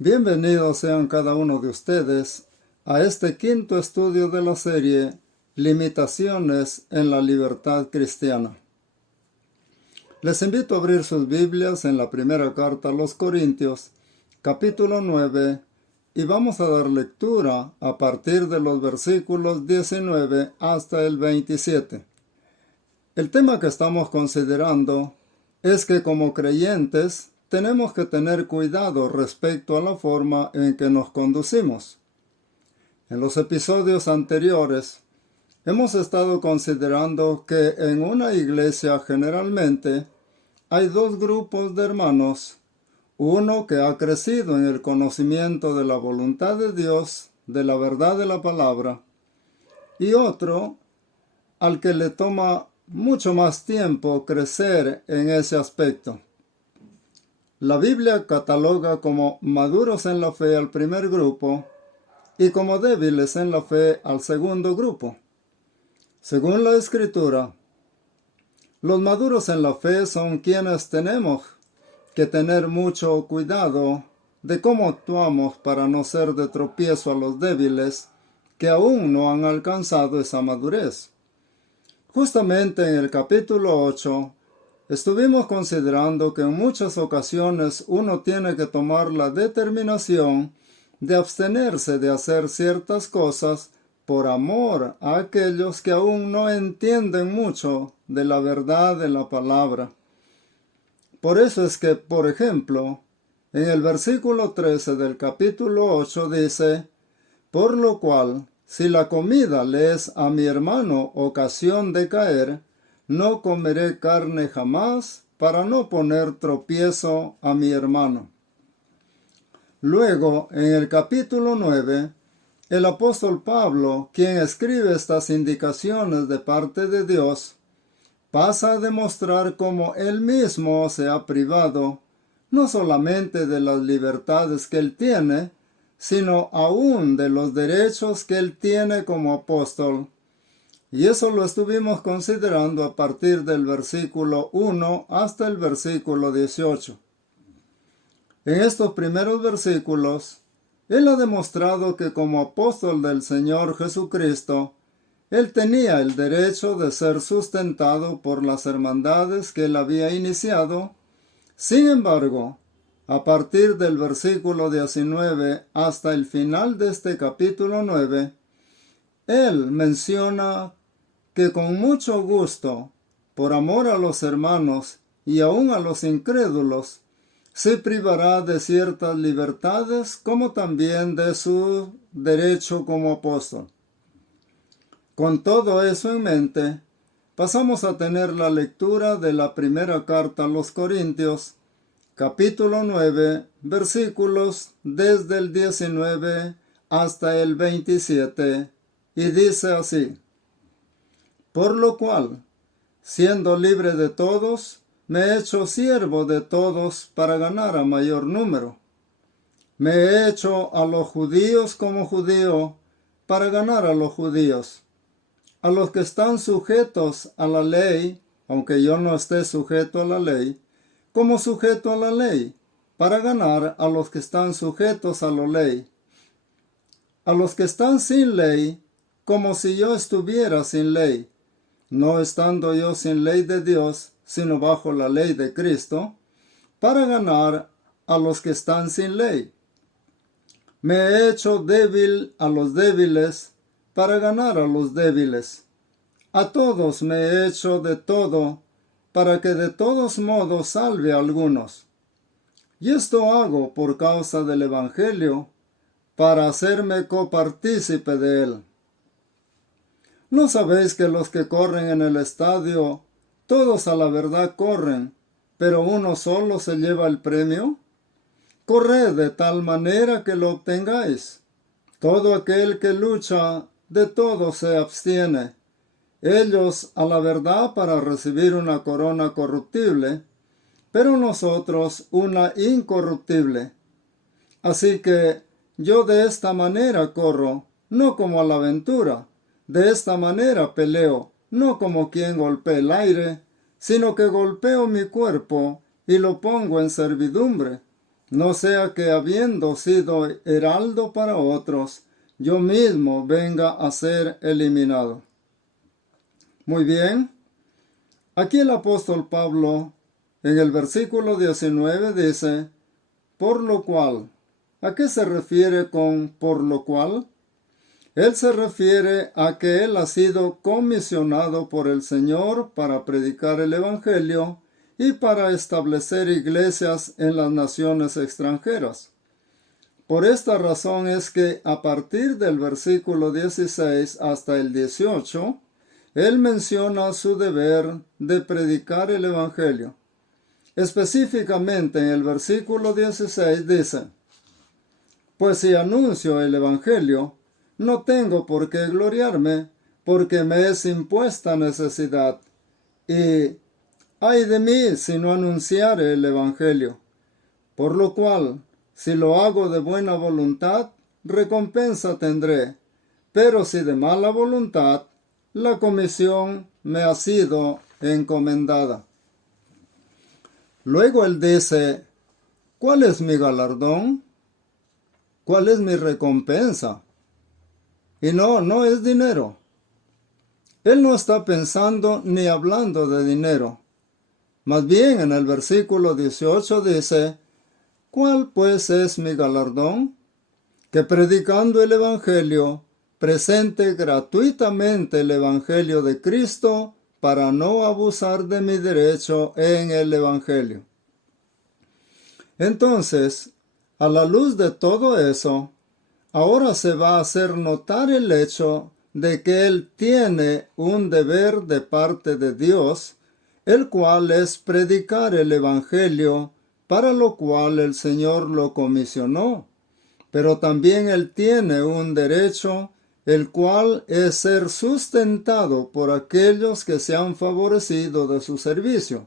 Bienvenidos sean cada uno de ustedes a este quinto estudio de la serie Limitaciones en la libertad cristiana. Les invito a abrir sus Biblias en la primera carta a los Corintios, capítulo 9, y vamos a dar lectura a partir de los versículos 19 hasta el 27. El tema que estamos considerando es que como creyentes tenemos que tener cuidado respecto a la forma en que nos conducimos. En los episodios anteriores hemos estado considerando que en una iglesia generalmente hay dos grupos de hermanos, uno que ha crecido en el conocimiento de la voluntad de Dios, de la verdad de la palabra, y otro al que le toma mucho más tiempo crecer en ese aspecto. La Biblia cataloga como maduros en la fe al primer grupo y como débiles en la fe al segundo grupo. Según la Escritura, los maduros en la fe son quienes tenemos que tener mucho cuidado de cómo actuamos para no ser de tropiezo a los débiles que aún no han alcanzado esa madurez. Justamente en el capítulo 8, estuvimos considerando que en muchas ocasiones uno tiene que tomar la determinación de abstenerse de hacer ciertas cosas por amor a aquellos que aún no entienden mucho de la verdad de la palabra. Por eso es que, por ejemplo, en el versículo 13 del capítulo 8 dice: «Por lo cual, si la comida le es a mi hermano ocasión de caer, no comeré carne jamás para no poner tropiezo a mi hermano». Luego, en el capítulo 9, el apóstol Pablo, quien escribe estas indicaciones de parte de Dios, pasa a demostrar cómo él mismo se ha privado no solamente de las libertades que él tiene, sino aún de los derechos que él tiene como apóstol. Y eso lo estuvimos considerando a partir del versículo 1 hasta el versículo 18. En estos primeros versículos, él ha demostrado que como apóstol del Señor Jesucristo, él tenía el derecho de ser sustentado por las hermandades que él había iniciado. Sin embargo, a partir del versículo 19 hasta el final de este capítulo 9, él menciona que con mucho gusto, por amor a los hermanos y aun a los incrédulos, se privará de ciertas libertades como también de su derecho como apóstol. Con todo eso en mente, pasamos a tener la lectura de la primera carta a los Corintios, capítulo 9, versículos desde el 19 hasta el 27, y dice así: «Por lo cual, siendo libre de todos, me he hecho siervo de todos para ganar a mayor número. Me he hecho a los judíos como judío para ganar a los judíos. A los que están sujetos a la ley, aunque yo no esté sujeto a la ley, como sujeto a la ley, para ganar a los que están sujetos a la ley. A los que están sin ley, como si yo estuviera sin ley, no estando yo sin ley de Dios, sino bajo la ley de Cristo, para ganar a los que están sin ley. Me he hecho débil a los débiles, para ganar a los débiles. A todos me he hecho de todo, para que de todos modos salve a algunos. Y esto hago por causa del Evangelio, para hacerme copartícipe de él. ¿No sabéis que los que corren en el estadio, todos a la verdad corren, pero uno solo se lleva el premio? Corred de tal manera que lo obtengáis. Todo aquel que lucha, de todo se abstiene. Ellos a la verdad para recibir una corona corruptible, pero nosotros una incorruptible. Así que yo de esta manera corro, no como a la aventura. De esta manera peleo, no como quien golpea el aire, sino que golpeo mi cuerpo y lo pongo en servidumbre, no sea que habiendo sido heraldo para otros, yo mismo venga a ser eliminado. Muy bien, aquí el apóstol Pablo en el versículo 19 dice, por lo cual. ¿A qué se refiere con por lo cual? Él se refiere a que él ha sido comisionado por el Señor para predicar el Evangelio y para establecer iglesias en las naciones extranjeras. Por esta razón es que a partir del versículo 16 hasta el 18, él menciona su deber de predicar el Evangelio. Específicamente en el versículo 16 dice, pues si anuncio el Evangelio, no tengo por qué gloriarme, porque me es impuesta necesidad. Y ay de mí si no anunciare el Evangelio. Por lo cual, si lo hago de buena voluntad, recompensa tendré. Pero si de mala voluntad, la comisión me ha sido encomendada. Luego él dice, ¿cuál es mi galardón? ¿Cuál es mi recompensa? Y no es dinero. Él no está pensando ni hablando de dinero. Más bien en el versículo 18 dice, ¿cuál pues es mi galardón? Que predicando el Evangelio, presente gratuitamente el Evangelio de Cristo para no abusar de mi derecho en el Evangelio. Entonces, a la luz de todo eso, ahora se va a hacer notar el hecho de que él tiene un deber de parte de Dios, el cual es predicar el Evangelio, para lo cual el Señor lo comisionó. Pero también él tiene un derecho, el cual es ser sustentado por aquellos que se han favorecido de su servicio.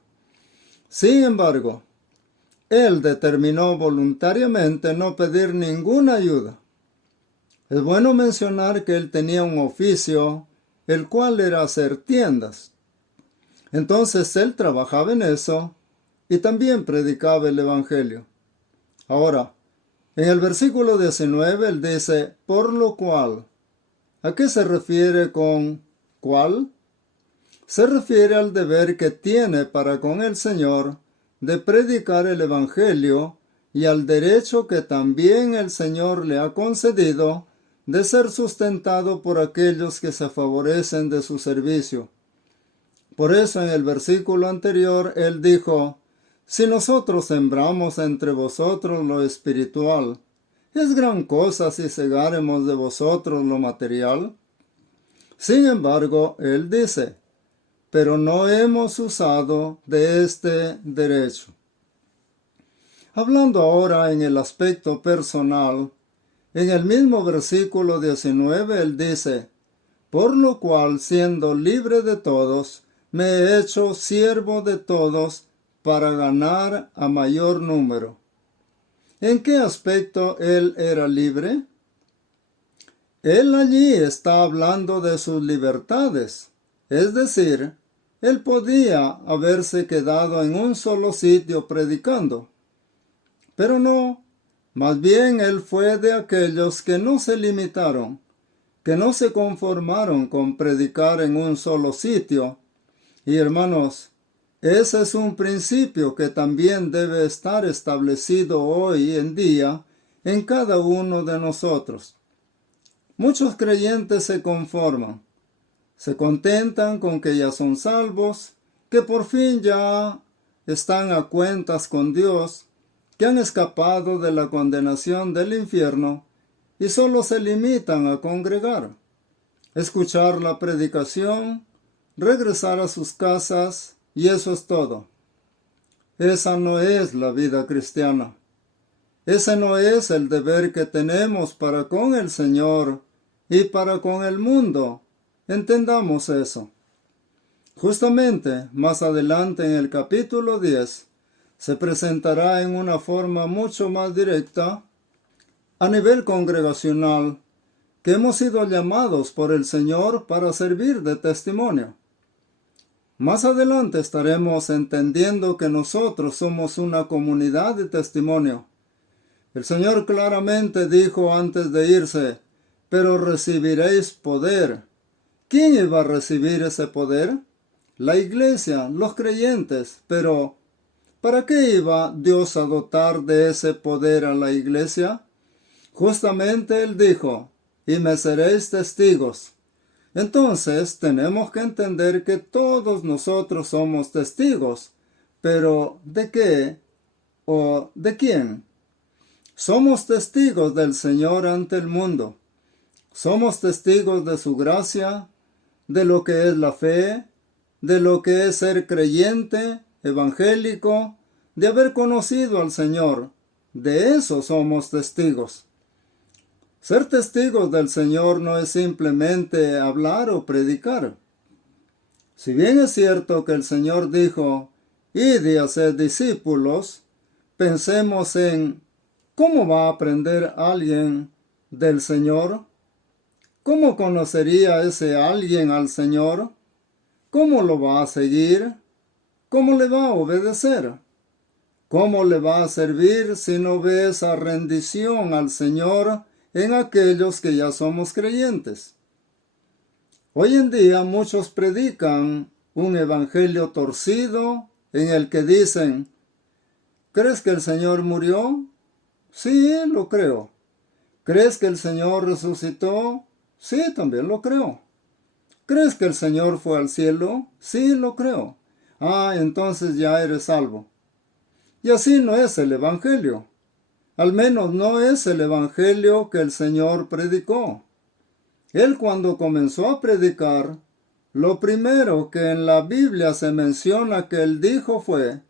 Sin embargo, él determinó voluntariamente no pedir ninguna ayuda. Es bueno mencionar que él tenía un oficio, el cual era hacer tiendas. Entonces él trabajaba en eso y también predicaba el Evangelio. Ahora, en el versículo 19 él dice, por lo cual. ¿A qué se refiere con cuál? Se refiere al deber que tiene para con el Señor de predicar el Evangelio y al derecho que también el Señor le ha concedido de ser sustentado por aquellos que se favorecen de su servicio. Por eso en el versículo anterior él dijo, si nosotros sembramos entre vosotros lo espiritual, ¿es gran cosa si segáremos de vosotros lo material? Sin embargo, él dice, pero no hemos usado de este derecho. Hablando ahora en el aspecto personal, en el mismo versículo 19 él dice, por lo cual, siendo libre de todos, me he hecho siervo de todos para ganar a mayor número. ¿En qué aspecto él era libre? Él allí está hablando de sus libertades, es decir, él podía haberse quedado en un solo sitio predicando, pero no, más bien él fue de aquellos que no se limitaron, que no se conformaron con predicar en un solo sitio. Y hermanos, ese es un principio que también debe estar establecido hoy en día en cada uno de nosotros. Muchos creyentes se conforman, se contentan con que ya son salvos, que por fin ya están a cuentas con Dios, que han escapado de la condenación del infierno y solo se limitan a congregar, escuchar la predicación, regresar a sus casas y eso es todo. Esa no es la vida cristiana. Ese no es el deber que tenemos para con el Señor y para con el mundo. Entendamos eso. Justamente más adelante en el capítulo 10 se presentará en una forma mucho más directa a nivel congregacional que hemos sido llamados por el Señor para servir de testimonio. Más adelante estaremos entendiendo que nosotros somos una comunidad de testimonio, El Señor claramente dijo antes de irse, pero recibiréis poder. ¿Quién iba a recibir ese poder? La iglesia, los creyentes. Pero, ¿para qué iba Dios a dotar de ese poder a la iglesia? Justamente Él dijo, y me seréis testigos. Entonces tenemos que entender que todos nosotros somos testigos. Pero, ¿de qué? ¿O de quién? Somos testigos del Señor ante el mundo. Somos testigos de su gracia, de lo que es la fe, de lo que es ser creyente, evangélico, de haber conocido al Señor. De eso somos testigos. Ser testigos del Señor no es simplemente hablar o predicar. Si bien es cierto que el Señor dijo, id y haced discípulos, pensemos en ¿cómo va a aprender alguien del Señor? ¿Cómo conocería ese alguien al Señor? ¿Cómo lo va a seguir? ¿Cómo le va a obedecer? ¿Cómo le va a servir si no ve esa rendición al Señor en aquellos que ya somos creyentes? Hoy en día muchos predican un evangelio torcido en el que dicen, ¿crees que el Señor murió? Sí, lo creo. ¿Crees que el Señor resucitó? Sí, también lo creo. ¿Crees que el Señor fue al cielo? Sí, lo creo. Ah, entonces ya eres salvo. Y así no es el Evangelio. Al menos no es el Evangelio que el Señor predicó. Él cuando comenzó a predicar, lo primero que en la Biblia se menciona que él dijo fue,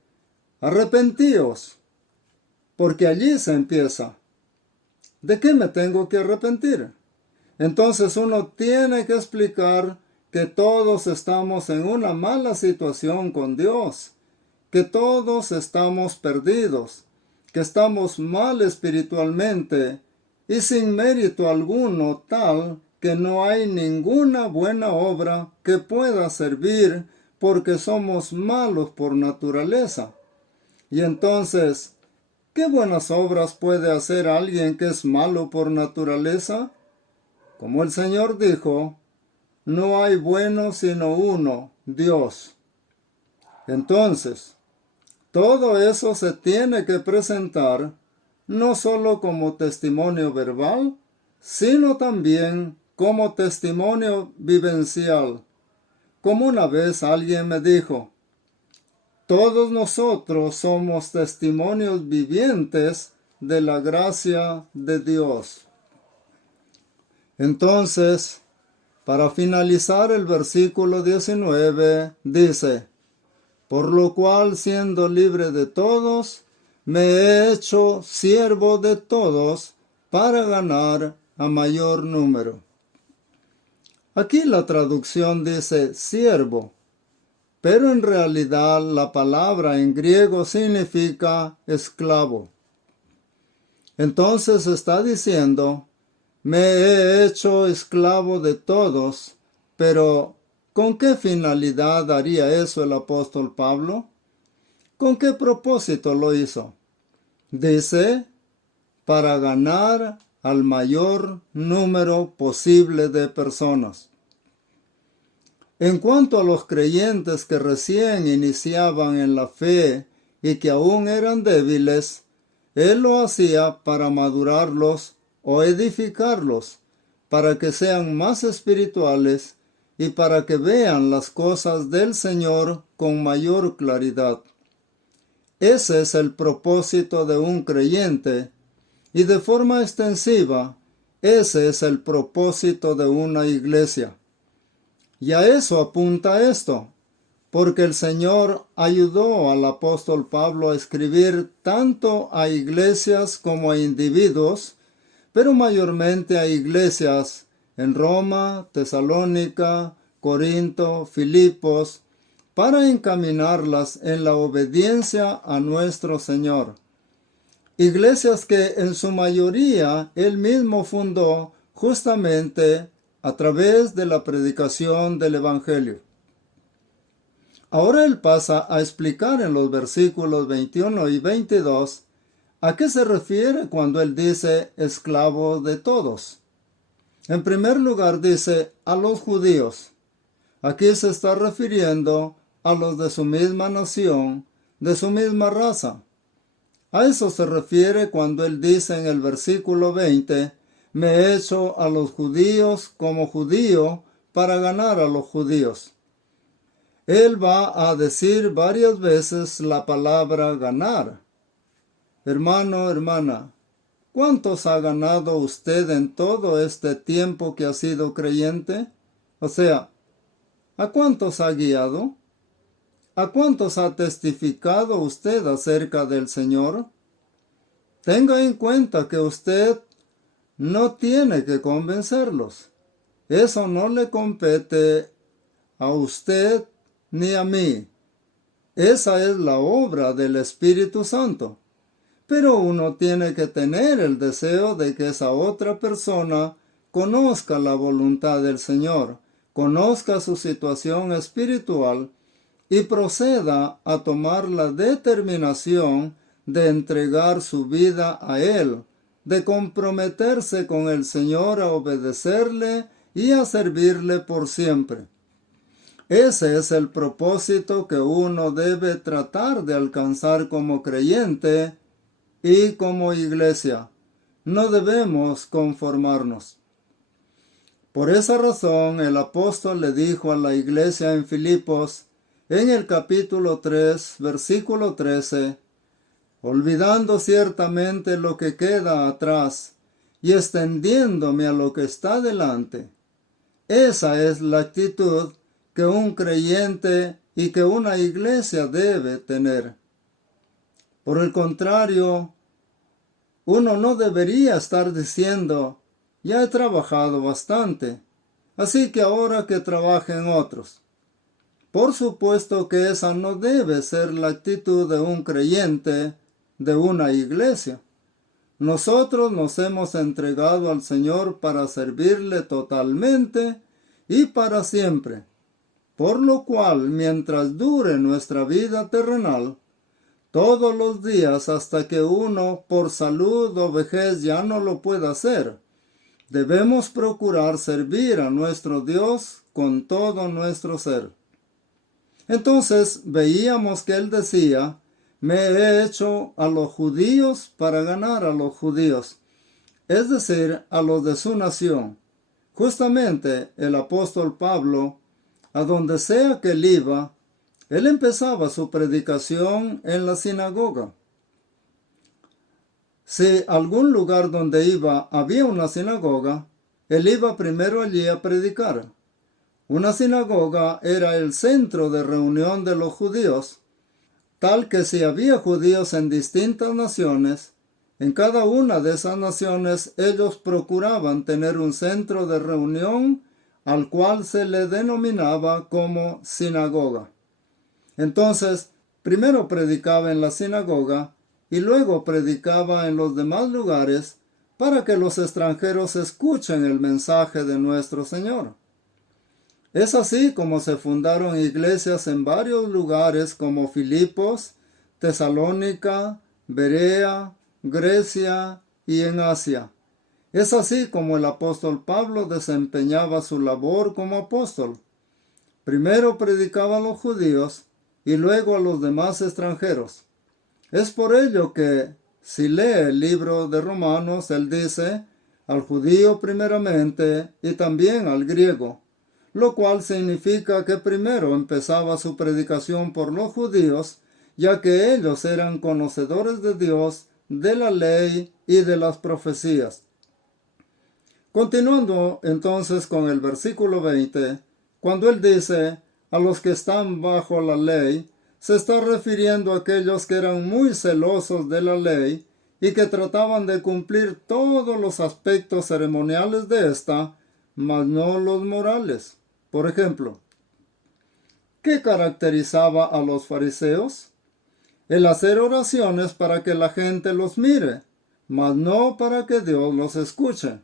arrepentíos, porque allí se empieza. ¿De qué me tengo que arrepentir? Entonces uno tiene que explicar que todos estamos en una mala situación con Dios, que todos estamos perdidos, que estamos mal espiritualmente y sin mérito alguno tal que no hay ninguna buena obra que pueda servir porque somos malos por naturaleza. Y entonces, ¿qué buenas obras puede hacer alguien que es malo por naturaleza? Como el Señor dijo, no hay bueno sino uno, Dios. Entonces, todo eso se tiene que presentar no solo como testimonio verbal, sino también como testimonio vivencial. Como una vez alguien me dijo, todos nosotros somos testimonios vivientes de la gracia de Dios. Entonces, para finalizar el versículo 19, dice, por lo cual, siendo libre de todos, me he hecho siervo de todos para ganar a mayor número. Aquí la traducción dice siervo, pero en realidad la palabra en griego significa esclavo. Entonces está diciendo, me he hecho esclavo de todos, pero ¿con qué finalidad haría eso el apóstol Pablo? ¿Con qué propósito lo hizo? Dice, para ganar al mayor número posible de personas. En cuanto a los creyentes que recién iniciaban en la fe y que aún eran débiles, él lo hacía para madurarlos o edificarlos, para que sean más espirituales y para que vean las cosas del Señor con mayor claridad. Ese es el propósito de un creyente y de forma extensiva, ese es el propósito de una iglesia. Y a eso apunta esto, porque el Señor ayudó al apóstol Pablo a escribir tanto a iglesias como a individuos, pero mayormente a iglesias en Roma, Tesalónica, Corinto, Filipos, para encaminarlas en la obediencia a nuestro Señor. Iglesias que en su mayoría él mismo fundó justamente a través de la predicación del Evangelio. Ahora él pasa a explicar en los versículos 21 y 22 ¿A qué se refiere cuando él dice esclavo de todos? En primer lugar dice a los judíos. Aquí se está refiriendo a los de su misma nación, de su misma raza. A eso se refiere cuando él dice en el versículo 20, me he hecho a los judíos como judío para ganar a los judíos. Él va a decir varias veces la palabra ganar. Hermano, hermana, ¿cuántos ha ganado usted en todo este tiempo que ha sido creyente? O sea, ¿a cuántos ha guiado? ¿A cuántos ha testificado usted acerca del Señor? Tenga en cuenta que usted no tiene que convencerlos. Eso no le compete a usted ni a mí. Esa es la obra del Espíritu Santo. Pero uno tiene que tener el deseo de que esa otra persona conozca la voluntad del Señor, conozca su situación espiritual y proceda a tomar la determinación de entregar su vida a Él, de comprometerse con el Señor a obedecerle y a servirle por siempre. Ese es el propósito que uno debe tratar de alcanzar como creyente y como iglesia. No debemos conformarnos. Por esa razón el apóstol le dijo a la iglesia en Filipos, en el capítulo 3, versículo 13, olvidando ciertamente lo que queda atrás y extendiéndome a lo que está delante. Esa es la actitud que un creyente y que una iglesia debe tener. Por el contrario, uno no debería estar diciendo, ya he trabajado bastante, así que ahora que trabajen otros. Por supuesto que esa no debe ser la actitud de un creyente, de una iglesia. Nosotros nos hemos entregado al Señor para servirle totalmente y para siempre, por lo cual, mientras dure nuestra vida terrenal, todos los días hasta que uno por salud o vejez ya no lo pueda hacer, debemos procurar servir a nuestro Dios con todo nuestro ser. Entonces veíamos que él decía, me he hecho a los judíos para ganar a los judíos, es decir, a los de su nación. Justamente el apóstol Pablo, a donde sea que él iba, él empezaba su predicación en la sinagoga. Si algún lugar donde iba había una sinagoga, él iba primero allí a predicar. Una sinagoga era el centro de reunión de los judíos, tal que si había judíos en distintas naciones, en cada una de esas naciones ellos procuraban tener un centro de reunión al cual se le denominaba como sinagoga. Entonces, primero predicaba en la sinagoga y luego predicaba en los demás lugares para que los extranjeros escuchen el mensaje de nuestro Señor. Es así como se fundaron iglesias en varios lugares como Filipos, Tesalónica, Berea, Grecia y en Asia. Es así como el apóstol Pablo desempeñaba su labor como apóstol. Primero predicaba a los judíos y luego a los demás extranjeros. Es por ello que, si lee el libro de Romanos, él dice, al judío primeramente y también al griego, lo cual significa que primero empezaba su predicación por los judíos, ya que ellos eran conocedores de Dios, de la ley y de las profecías. Continuando entonces con el versículo 20, cuando él dice, a los que están bajo la ley, se está refiriendo a aquellos que eran muy celosos de la ley y que trataban de cumplir todos los aspectos ceremoniales de esta, mas no los morales. Por ejemplo, ¿qué caracterizaba a los fariseos? El hacer oraciones para que la gente los mire, mas no para que Dios los escuche.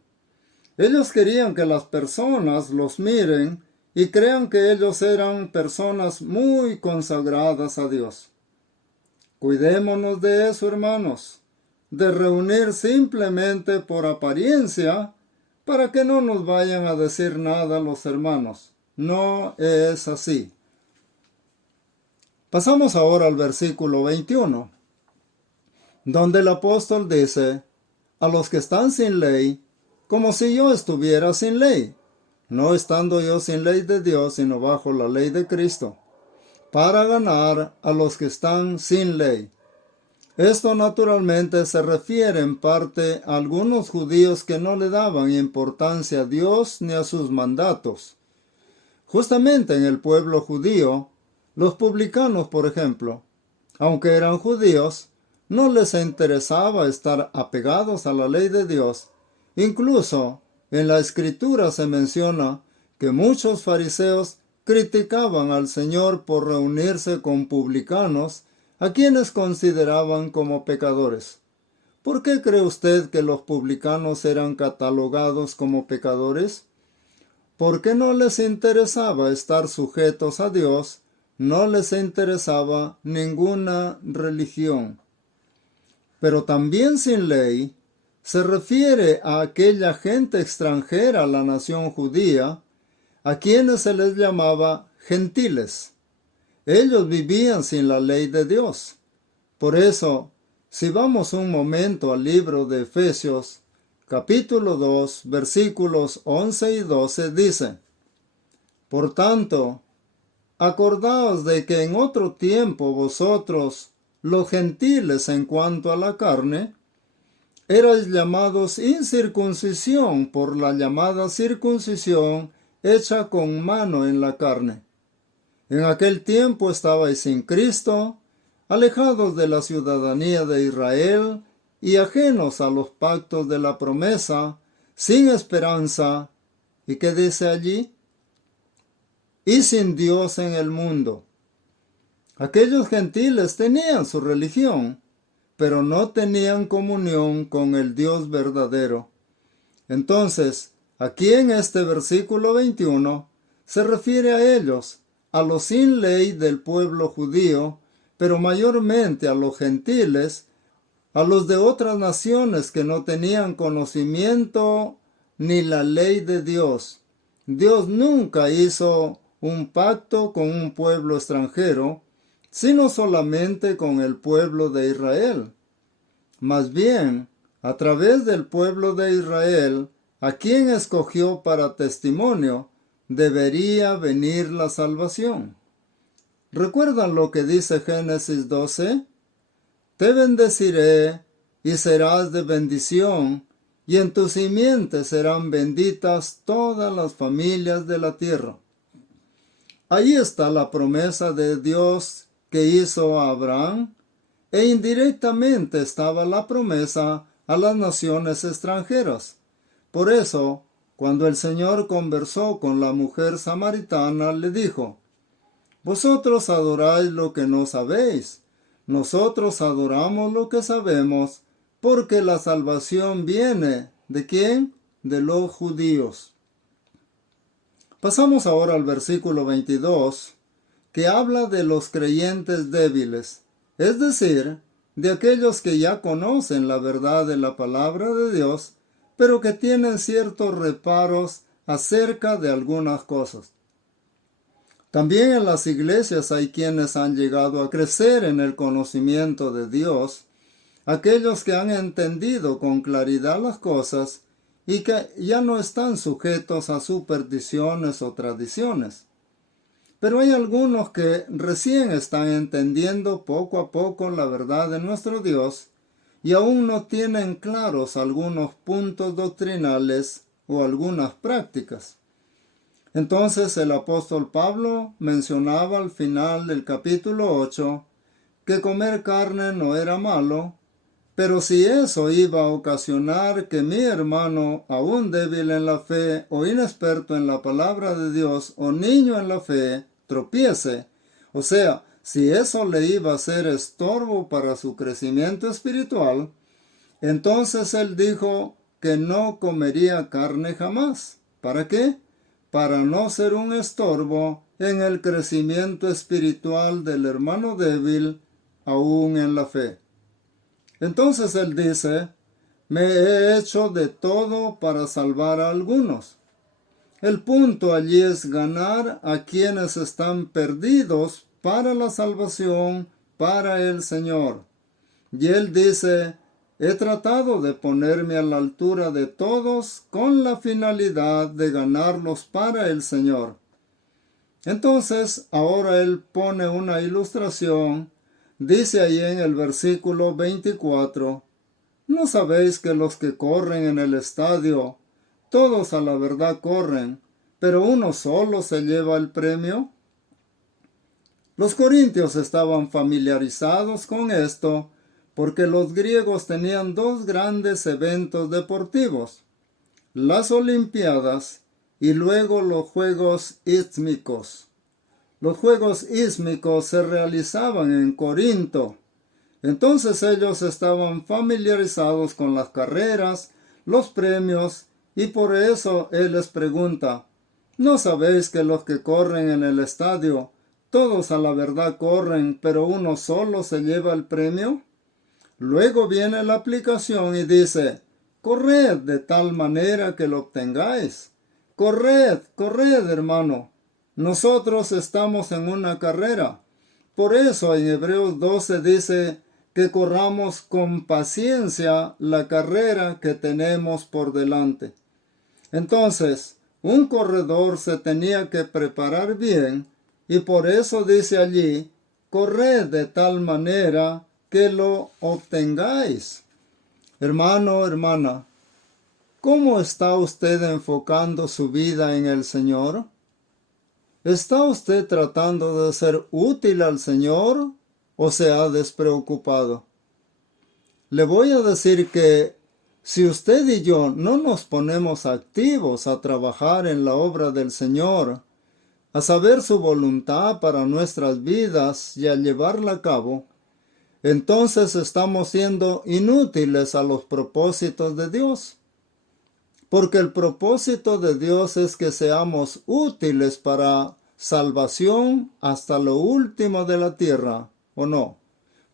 Ellos querían que las personas los miren y crean que ellos eran personas muy consagradas a Dios. Cuidémonos de eso, hermanos. de reunir simplemente por apariencia para que no nos vayan a decir nada los hermanos. No es así. Pasamos ahora al versículo 21, donde el apóstol dice: a los que están sin ley, como si yo estuviera sin ley, no estando yo sin ley de Dios, sino bajo la ley de Cristo, para ganar a los que están sin ley. Esto naturalmente se refiere en parte a algunos judíos que no le daban importancia a Dios ni a sus mandatos. Justamente en el pueblo judío, los publicanos, por ejemplo, aunque eran judíos, no les interesaba estar apegados a la ley de Dios. Incluso en la Escritura se menciona que muchos fariseos criticaban al Señor por reunirse con publicanos, a quienes consideraban como pecadores. ¿Por qué cree usted que los publicanos eran catalogados como pecadores? Porque no les interesaba estar sujetos a Dios, no les interesaba ninguna religión. Pero también sin ley se refiere a aquella gente extranjera a la nación judía, a quienes se les llamaba gentiles. Ellos vivían sin la ley de Dios. Por eso, si vamos un momento al libro de Efesios, capítulo 2, versículos 11 y 12, dice: por tanto, acordaos de que en otro tiempo vosotros, los gentiles en cuanto a la carne, erais llamados incircuncisión por la llamada circuncisión hecha con mano en la carne. En aquel tiempo estabais sin Cristo, alejados de la ciudadanía de Israel y ajenos a los pactos de la promesa, sin esperanza. ¿Y qué dice allí? Y sin Dios en el mundo. Aquellos gentiles tenían su religión, pero no tenían comunión con el Dios verdadero. Entonces, aquí en este versículo 21, se refiere a ellos, a los sin ley del pueblo judío, pero mayormente a los gentiles, a los de otras naciones que no tenían conocimiento ni la ley de Dios. Dios nunca hizo un pacto con un pueblo extranjero, sino solamente con el pueblo de Israel. Más bien, a través del pueblo de Israel, a quien escogió para testimonio, debería venir la salvación. ¿Recuerdan lo que dice Génesis 12? Te bendeciré y serás de bendición, y en tu simiente serán benditas todas las familias de la tierra. Ahí está la promesa de Dios que hizo a Abraham, e indirectamente estaba la promesa a las naciones extranjeras. Por eso, cuando el Señor conversó con la mujer samaritana, le dijo: vosotros adoráis lo que no sabéis, nosotros adoramos lo que sabemos, porque la salvación viene, ¿de quién? De los judíos. Pasamos ahora al versículo 22, que habla de los creyentes débiles, es decir, de aquellos que ya conocen la verdad de la palabra de Dios, pero que tienen ciertos reparos acerca de algunas cosas. También en las iglesias hay quienes han llegado a crecer en el conocimiento de Dios, aquellos que han entendido con claridad las cosas y que ya no están sujetos a supersticiones o tradiciones. Pero hay algunos que recién están entendiendo poco a poco la verdad de nuestro Dios y aún no tienen claros algunos puntos doctrinales o algunas prácticas. Entonces el apóstol Pablo mencionaba al final del capítulo 8 que comer carne no era malo, pero si eso iba a ocasionar que mi hermano, aún débil en la fe o inexperto en la palabra de Dios o niño en la fe, tropiece, o sea, si eso le iba a ser estorbo para su crecimiento espiritual, entonces él dijo que no comería carne jamás. ¿Para qué? Para no ser un estorbo en el crecimiento espiritual del hermano débil, aún en la fe. Entonces él dice, me he hecho de todo para salvar a algunos. El punto allí es ganar a quienes están perdidos para la salvación, para el Señor. Y él dice, he tratado de ponerme a la altura de todos con la finalidad de ganarlos para el Señor. Entonces, ahora él pone una ilustración. Dice ahí en el versículo 24, ¿no sabéis que los que corren en el estadio, todos a la verdad corren, pero uno solo se lleva el premio? Los corintios estaban familiarizados con esto porque los griegos tenían dos grandes eventos deportivos, las Olimpiadas y luego los Juegos Ístmicos. Los Juegos Ístmicos se realizaban en Corinto. Entonces ellos estaban familiarizados con las carreras, los premios, y por eso él les pregunta, ¿no sabéis que los que corren en el estadio, todos a la verdad corren, pero uno solo se lleva el premio? Luego viene la aplicación y dice, corred de tal manera que lo obtengáis. Corred, corred, hermano. Nosotros estamos en una carrera. Por eso en Hebreos 12 dice que corramos con paciencia la carrera que tenemos por delante. Entonces, un corredor se tenía que preparar bien y por eso dice allí, corred de tal manera que lo obtengáis. Hermano, hermana, ¿cómo está usted enfocando su vida en el Señor? ¿Está usted tratando de ser útil al Señor o se ha despreocupado? Le voy a decir que si usted y yo no nos ponemos activos a trabajar en la obra del Señor, a saber su voluntad para nuestras vidas y a llevarla a cabo, entonces estamos siendo inútiles a los propósitos de Dios. Porque el propósito de Dios es que seamos útiles para salvación hasta lo último de la tierra, ¿o no?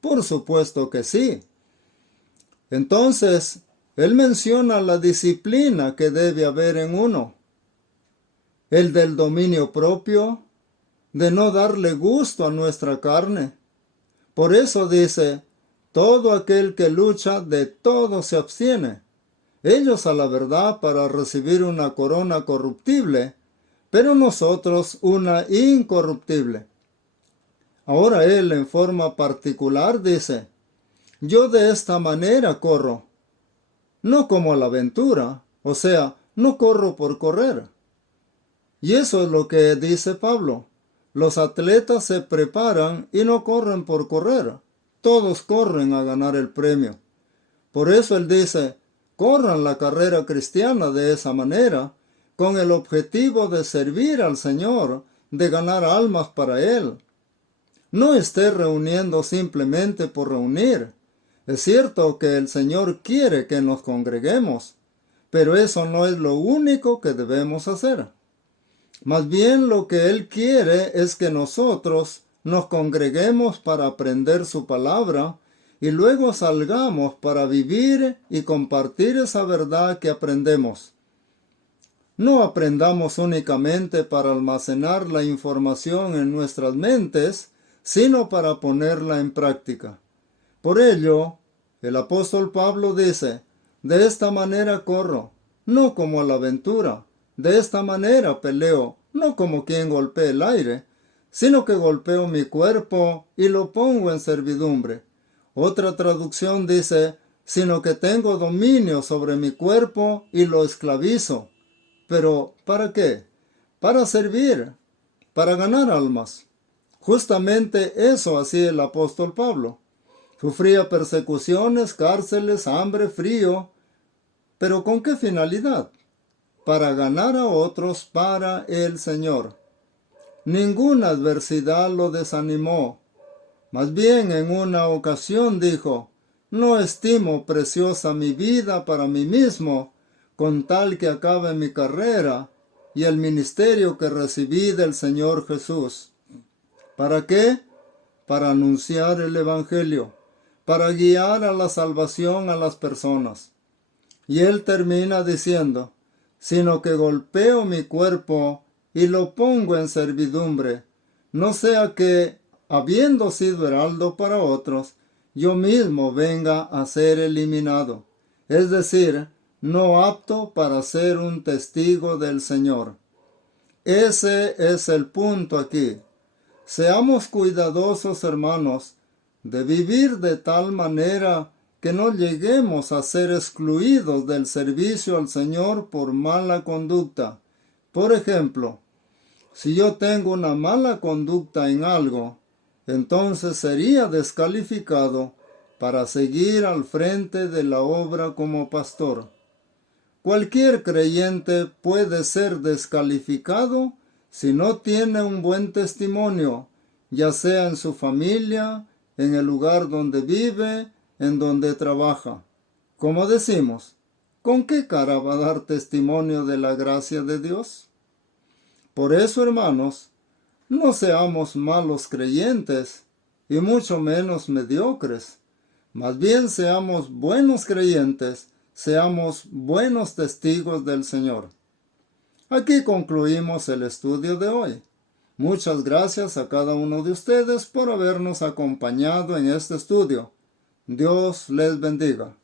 Por supuesto que sí. Entonces, él menciona la disciplina que debe haber en uno. El del dominio propio, de no darle gusto a nuestra carne. Por eso dice, todo aquel que lucha de todo se abstiene. Ellos a la verdad para recibir una corona corruptible, pero nosotros una incorruptible. Ahora él en forma particular dice, yo de esta manera corro, no como a la aventura, o sea, no corro por correr. Y eso es lo que dice Pablo. Los atletas se preparan y no corren por correr. Todos corren a ganar el premio. Por eso él dice, corran la carrera cristiana de esa manera, con el objetivo de servir al Señor, de ganar almas para Él. No esté reuniendo simplemente por reunir. Es cierto que el Señor quiere que nos congreguemos, pero eso no es lo único que debemos hacer. Más bien lo que Él quiere es que nosotros nos congreguemos para aprender su palabra y luego salgamos para vivir y compartir esa verdad que aprendemos. No aprendamos únicamente para almacenar la información en nuestras mentes, sino para ponerla en práctica. Por ello, el apóstol Pablo dice, de esta manera corro, no como a la aventura. De esta manera peleo, no como quien golpea el aire, sino que golpeo mi cuerpo y lo pongo en servidumbre. Otra traducción dice, sino que tengo dominio sobre mi cuerpo y lo esclavizo. ¿Pero para qué? Para servir, para ganar almas. Justamente eso hacía el apóstol Pablo. Sufría persecuciones, cárceles, hambre, frío. ¿Pero con qué finalidad? Para ganar a otros para el Señor. Ninguna adversidad lo desanimó. Más bien en una ocasión dijo, no estimo preciosa mi vida para mí mismo, con tal que acabe mi carrera y el ministerio que recibí del Señor Jesús. ¿Para qué? Para anunciar el Evangelio, para guiar a la salvación a las personas. Y él termina diciendo, sino que golpeo mi cuerpo y lo pongo en servidumbre, no sea que, habiendo sido heraldo para otros, yo mismo venga a ser eliminado, es decir, no apto para ser un testigo del Señor. Ese es el punto aquí. Seamos cuidadosos, hermanos, de vivir de tal manera que no lleguemos a ser excluidos del servicio al Señor por mala conducta. Por ejemplo, si yo tengo una mala conducta en algo, entonces sería descalificado para seguir al frente de la obra como pastor. Cualquier creyente puede ser descalificado si no tiene un buen testimonio, ya sea en su familia, en el lugar donde vive, en donde trabaja. Como decimos, ¿con qué cara va a dar testimonio de la gracia de Dios? Por eso, hermanos, no seamos malos creyentes y mucho menos mediocres. Más bien seamos buenos creyentes, seamos buenos testigos del Señor. Aquí concluimos el estudio de hoy. Muchas gracias a cada uno de ustedes por habernos acompañado en este estudio. Dios les bendiga.